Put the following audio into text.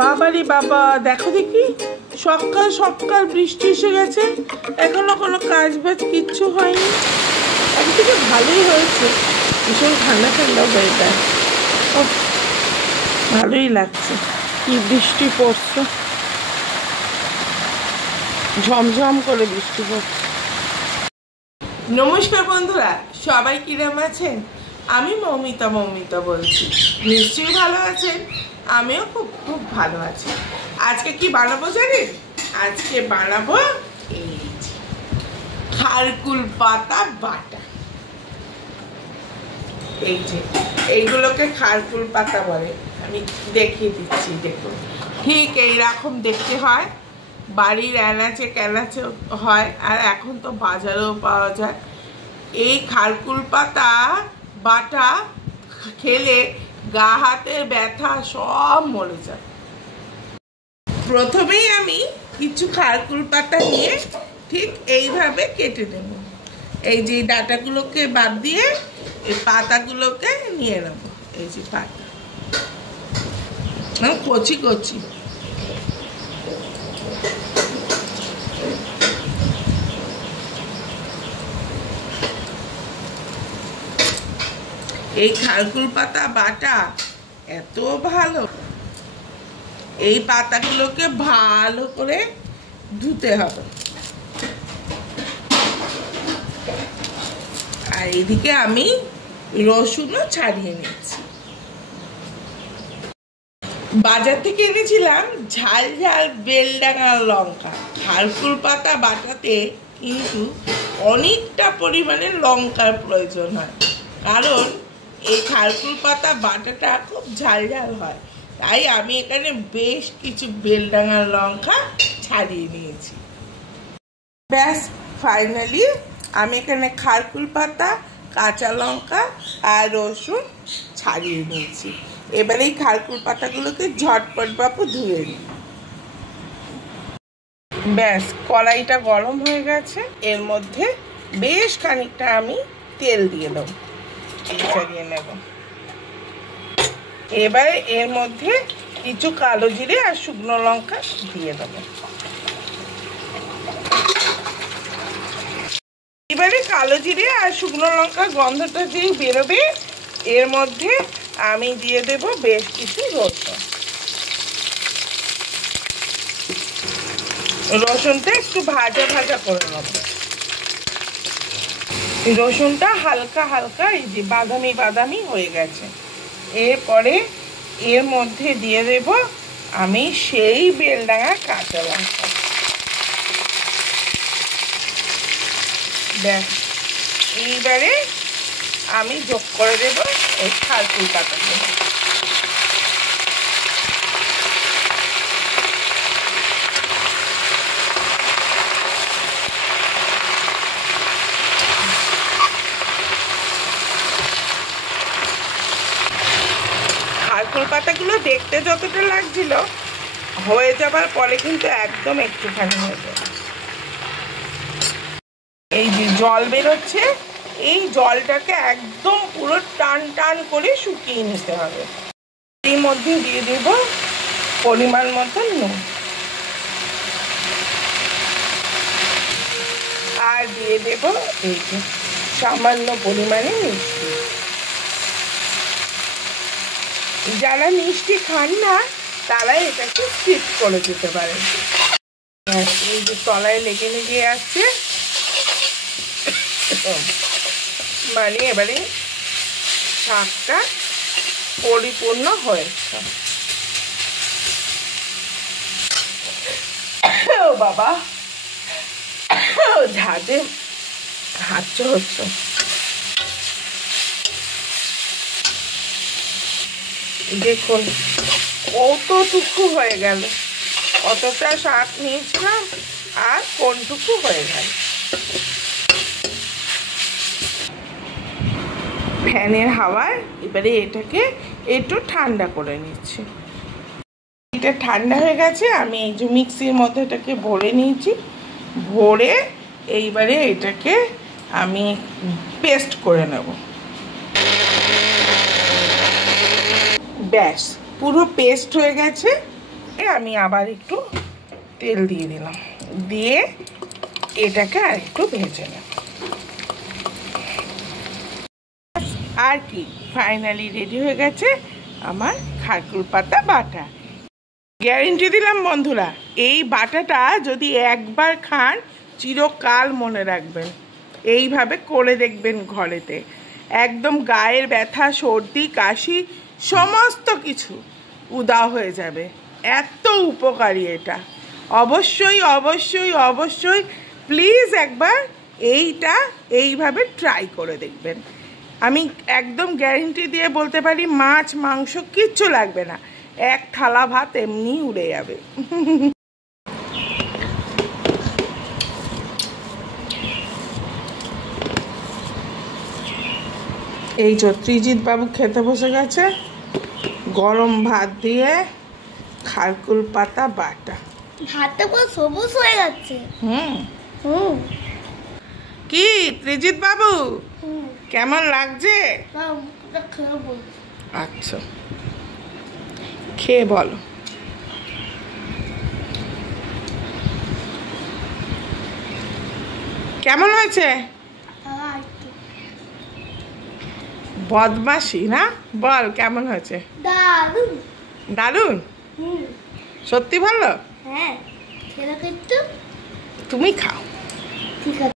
বাবারে বাবা, দেখো দেখি সকাল সকাল বৃষ্টি এসে গেছে, এখনো কোনো কাজ বাজ কিচ্ছু হয়নি। একদিকে ভালোই হয়েছে, ভীষণ ঠান্ডা ঠান্ডা ওয়েদার, ভালোই লাগছে। কি বৃষ্টি পড়ছে, ঝমঝম করে বৃষ্টি পড়ছে। নমস্কার বন্ধুরা, সবাই কিরম আছেন? আমি মৌমিতা বলছি। নিশ্চয়ই ভালো আছেন, আমিও খুব খুব ভালো আছি। আজকে কি বানাবো জানেন? আজকে বানাবো এই খারকুল পাতা বাটা। এই যে এইগুলোকে খারকুল পাতা বলে, আমি দেখিয়ে দিচ্ছি। দেখুন, ঠিক এইরকম দেখতে হয়, বাড়ির এনাচে ক্যানাচে হয়, আর এখন তো বাজারেও পাওয়া যায়। এই খারকুল পাতা বাটা খেলে গা হাতের ব্যথা সব মরে যায়। প্রথমেই আমি কিছু খারকুল পাতা নিয়ে ঠিক এইভাবে কেটে নেব। এই যে ডাঁটাগুলোকে বাদ দিয়ে এই পাতাগুলোকে নিয়ে নেব। এই যে পাতা কচি কচি, এই খারকুল পাতা বাটা এত ভালো। এই পাতাগুলোকে ভালো করে ধুতে হবে। আর এদিকে আমি রসুনও ছাড়িয়ে নিচ্ছি। বাজার থেকে এনেছিলাম ঝাল ঝাল বেলডাঙা লঙ্কা। খারকুল পাতা বাটাতে কিন্তু অনেকটা পরিমাণে লঙ্কার প্রয়োজন হয়, কারণ এই খারকুল পাতা বাটাটা খুব ঝাল ঝাল হয়। তাই আমি এখানে বেশ কিছু বেলডাঙা লঙ্কা ছাড়িয়ে নিয়েছি। ব্যাস, ফাইনালি আমি এখানে খারকুল পাতা, কাঁচা লঙ্কা আর রসুন ছাড়িয়ে নিয়েছি। এবারে এই খারকুল পাতাগুলোকে ঝটপট বাপু ধুয়ে নিই। ব্যাস, কড়াইটা গরম হয়ে গেছে, এর মধ্যে বেশ খানিকটা আমি তেল দিয়ে দেবো, ছাড়িয়ে নেব। এবারে এর মধ্যে কিছু কালো জিরে আর শুকনো লঙ্কা দিয়ে দেবো। এবারে কালো জিরে আর শুকনো লঙ্কা গন্ধটা যেই বেরোবে, এর মধ্যে আমি দিয়ে দেব বেশ কিছু রসুন। রসুনটা একটু ভাজা ভাজা করে নেব। রসুনটা হালকা হালকা এই যে বাদামি বাদামি হয়ে গেছে। এরপরে এর মধ্যে দিয়ে দেব আমি সেই বেলডাঙা কাঁচা লঙ্কা। ব্যাস, এইবারে আমি যোগ করে দেব এই খারকুল পাতাগুলো। খারকুল পাতাগুলো দেখতে যতটা লাগছিল, হয়ে যাবার পরে কিন্তু একদম একটুখানি হয়ে যাবে। এই যে জল বেরোচ্ছে, এই জলটাকে একদম পুরো টান টান করে শুকিয়ে নিতে হবে। এর মধ্যে দিয়ে দেব পরিমাণ মতো নুন, আর দিয়ে দেব এই যে সামান্য পরিমাণে মিষ্টি। যারা মিষ্টি খান না তারা এটাকে স্কিপ করে দিতে পারেন। এই যে তলায় লেগে লেগে আসছে, মানে এবারে শাকটা পরিপূর্ণ হয়েছে। ও বাবা, ঝাঁজে হাঁচ হচ্ছে। দেখুন কতটুকু হয়ে গেল, কতটা শাক নিয়েছিলাম আর কোনটুকু হয়ে গেল। ফ্যানের হাওয়ায় এবারে এটাকে একটু ঠান্ডা করে নিচ্ছি। এটা ঠান্ডা হয়ে গেছে, আমি এই যে মিক্সির মধ্যে এটাকে ভরে নিয়েছি। ভরে এইবারে এটাকে আমি পেস্ট করে নেব। ব্যাস পুরো পেস্ট হয়ে গেছে। আমি আবার একটু তেল দিয়ে দিলাম, দিয়ে এটাকে আর একটু ভেজে নেব। আর কি, ফাইনালি রেডি হয়ে গেছে আমার খারকুল পাতা বাটা। গ্যারেন্টি দিলাম বন্ধুরা, এই বাটাটা যদি একবার খান চিরকাল মনে রাখবেন। এইভাবে করে দেখবেন ঘরেতে, একদম গায়ের ব্যথা, সর্দি, কাশি সমস্ত কিছু উদাও হয়ে যাবে। এত উপকারী এটা। অবশ্যই অবশ্যই অবশ্যই প্লিজ একবার এইটা এইভাবে ট্রাই করে দেখবেন। আমি একদম গ্যারেন্টি দিয়ে বলতে পারি, মাছ মাংস কিচ্ছু লাগবে না, এক থালা ভাত এমনি উড়ে যাবে। এই যে ত্রিজিৎ বাবু খেতে বসে গেছে, গরম ভাত দিয়ে খারকুল পাতা বাটা। ভাতটা পুরো সবুজ হয়ে যাচ্ছে। কি ত্রিজিৎ বাবু, কেমন লাগছে? আচ্ছা, খেয়ে বলো কেমন হয়েছে। বদমাশি না, বল কেমন হয়েছে? দারুণ। দারুণ? সত্যি ভালো? হ্যাঁ, খেলা কিন্তু তুমি খাও। ঠিক আছে।